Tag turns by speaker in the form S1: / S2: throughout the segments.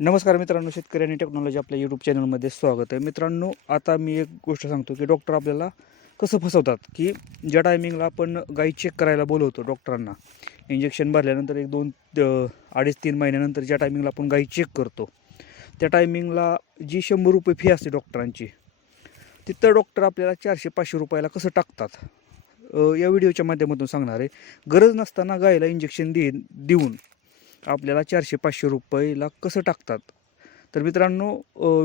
S1: नमस्कार मित्रांनो शेतकरी आणि टेक्नॉलॉजी आपल्या यूट्यूब चॅनलमध्ये स्वागत आहे. मित्रांनो आता मी एक गोष्ट सांगतो की डॉक्टर आपल्याला कसं फसवतात की ज्या टायमिंगला आपण गाई चेक करायला बोलवतो डॉक्टरांना इंजेक्शन भरल्यानंतर एक दोन अडीच तीन महिन्यानंतर ज्या टायमिंगला आपण गाई चेक करतो त्या टायमिंगला जी शंभर रुपये फी असते डॉक्टरांची तिथं डॉक्टर आपल्याला चारशे पाचशे रुपयाला कसं टाकतात? या व्हिडिओच्या माध्यमातून सांगणार आहे. गरज नसताना गायला इंजेक्शन दे देऊन आपल्याला चारशे पाचशे रुपयाला कसं टाकतात? तर मित्रांनो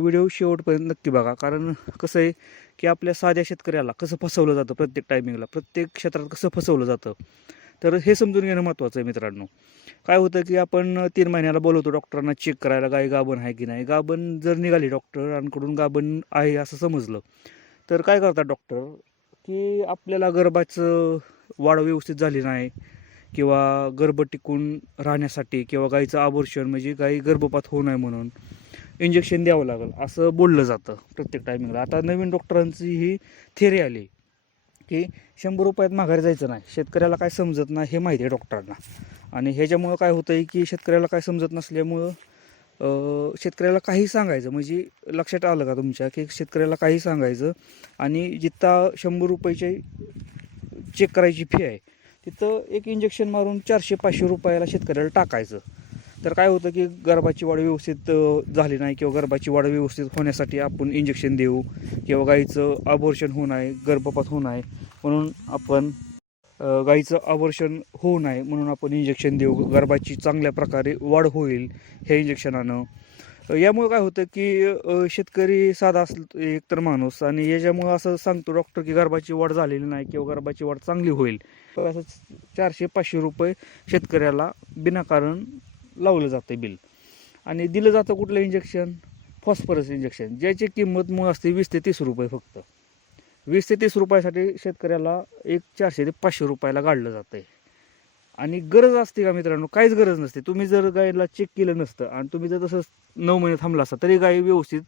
S1: व्हिडिओ शेवटपर्यंत नक्की बघा. कारण कसं आहे की आपल्या साध्या शेतकऱ्याला कसं फसवलं जातं प्रत्येक टायमिंगला प्रत्येक क्षेत्रात कसं फसवलं जातं? तर हे समजून घेणं महत्त्वाचं आहे मित्रांनो. काय होतं की आपण तीन महिन्याला बोलवतो डॉक्टरांना चेक करायला गाय गाबण आहे की नाही. गाबण जर निघाली डॉक्टरांकडून गाबण आहे असं समजलं तर काय करतात डॉक्टर की आपल्याला गर्भाचं वाढ व्यवस्थित झाली नाही किंवा गर्भ टिकून राहण्यासाठी किंवा गाईचं आवर्षण म्हणजे गाई गर्भपात होऊ नये म्हणून इंजेक्शन द्यावं लागेल असं बोललं जातं प्रत्येक टायमिंगला आता नवीन डॉक्टरांची ही थेरी आली की शंभर रुपयात माघारी जायचं नाही. शेतकऱ्याला काय समजत नाही हे माहिती आहे डॉक्टरांना आणि ह्याच्यामुळं काय होतं आहे की शेतकऱ्याला काय समजत नसल्यामुळं शेतकऱ्याला काही सांगायचं. म्हणजे लक्षात आलं का तुमच्या की शेतकऱ्याला काही सांगायचं आणि जिथं शंभर रुपयाचे चेक करायची फी आहे तिथं एक इंजेक्शन मारून चारशे पाचशे रुपयाला शेतकऱ्याला टाकायचं. तर काय होतं की गर्भाची वाढ व्यवस्थित झाली नाही किंवा गर्भाची वाढ व्यवस्थित होण्यासाठी आपण इंजेक्शन देऊ किंवा गाईचं अबॉर्शन होऊ नये गर्भपात होऊ नये म्हणून आपण गाईचं अबॉर्शन होऊ नये म्हणून आपण इंजेक्शन देऊ. गर्भाची चांगल्या प्रकारे वाढ होईल ह्या इंजेक्शनानं अ, यामुळे काय होतं की शेतकरी साधा असलं एकतर माणूस आणि याच्यामुळं असं सांगतो डॉक्टर की गर्भाची वाढ झालेली नाही किंवा गर्भाची वाढ चांगली होईल. असं चारशे पाचशे रुपये शेतकऱ्याला विनाकारण लावलं जातं बिल. आणि दिलं जातं कुठलं इंजेक्शन फॉस्फरस इंजेक्शन ज्याची किंमत मग असते वीस ते तीस रुपये फक्त. वीस ते तीस रुपयासाठी शेतकऱ्याला एक चारशे ते पाचशे रुपयाला काढलं जातं आहे आणि गरज असते का मित्रांनो? काहीच गरज नसते. तुम्ही जर गायला चेक केलं नसतं आणि तुम्ही जर तसं नऊ महिने थांबला असता तरी गाय व्यवस्थित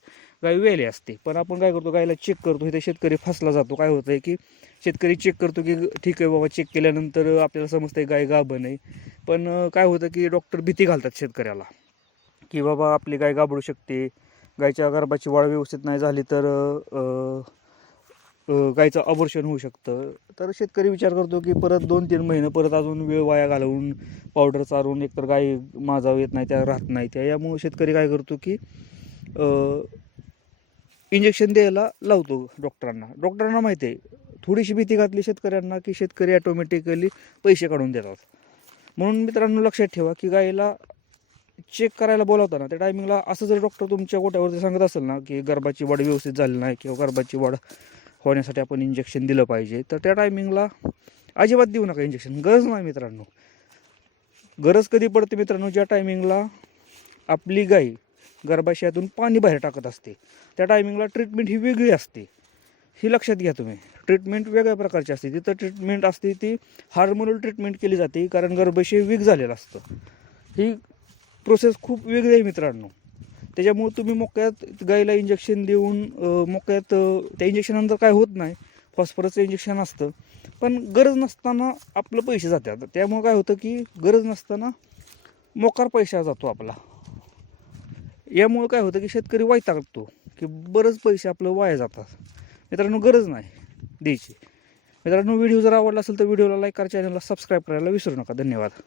S1: गाय वेली असते. पण आपण काय करतो गायला चेक करतो. इथे शेतकरी फसला जातो. काय होतं आहे की शेतकरी चेक करतो की ठीक आहे बाबा चेक केल्यानंतर आपल्याला समजतं गाय गाभण आहे. पण काय होतं की डॉक्टर भीती घालतात शेतकऱ्याला. की बाबा आपली गाय गाबडू शकते. गायच्या गर्भाची वाढ व्यवस्थित नाही झाली तर गायचं अबॉर्शन होऊ शकतं. तर शेतकरी विचार करतो की परत दोन तीन महिने परत अजून वेळ वाया घालवून पावडर चारून एकतर गाय माझा येत नाही त्या राहत नाही. त्या यामुळे शेतकरी काय करतो की इंजेक्शन द्यायला लावतो डॉक्टरांना डॉक्टरांना माहिती आहे थोडीशी भीती घातली शेतकऱ्यांना की शेतकरी ॲटोमॅटिकली पैसे काढून देतात. म्हणून मित्रांनो लक्षात ठेवा की गायीला चेक करायला बोलावता ना त्या टायमिंगला असं जर डॉक्टर तुमच्या गोट्यावरती सांगत असेल ना की गर्भाची वाढ व्यवस्थित झाली नाही किंवा गर्भाची वाढ होण्यासाठी आपण इंजेक्शन दिलं पाहिजे. तर त्या टायमिंगला अजिबात देऊ नका इंजेक्शन गरज नाही मित्रांनो. गरज कधी पडते मित्रांनो? ज्या टायमिंगला आपली गाई गर्भाशयातून पाणी बाहेर टाकत असते त्या टायमिंगला ट्रीटमेंट ही वेगळी असते. ही लक्षात घ्या तुम्ही. ट्रीटमेंट वेगळ्या प्रकारची असते. तिथं ट्रीटमेंट असते ती हार्मोनल ट्रीटमेंट केली जाते कारण गर्भाशय वीक झालेलं असतं. ही प्रोसेस खूप वेगळी आहे मित्रांनो. त्याच्यामुळे तुम्ही मोक्यात गाईला इंजेक्शन देऊन मोक्यात त्या इंजेक्शननंतर काय होत नाही. फॉस्फरसचं इंजेक्शन असतं. पण गरज नसताना आपलं पैसे जातात. त्यामुळे काय होतं की गरज नसताना मोकार पैसा जातो आपला. यामुळे काय होतं की शेतकरी वैतागतो की बरंच पैसे आपलं वाया जातात. मित्रांनो गरज नाही द्यायची. मित्रांनो व्हिडिओ जर आवडला असेल तर व्हिडिओला लाईक करा चॅनलला सबस्क्राईब करायला विसरू नका. धन्यवाद.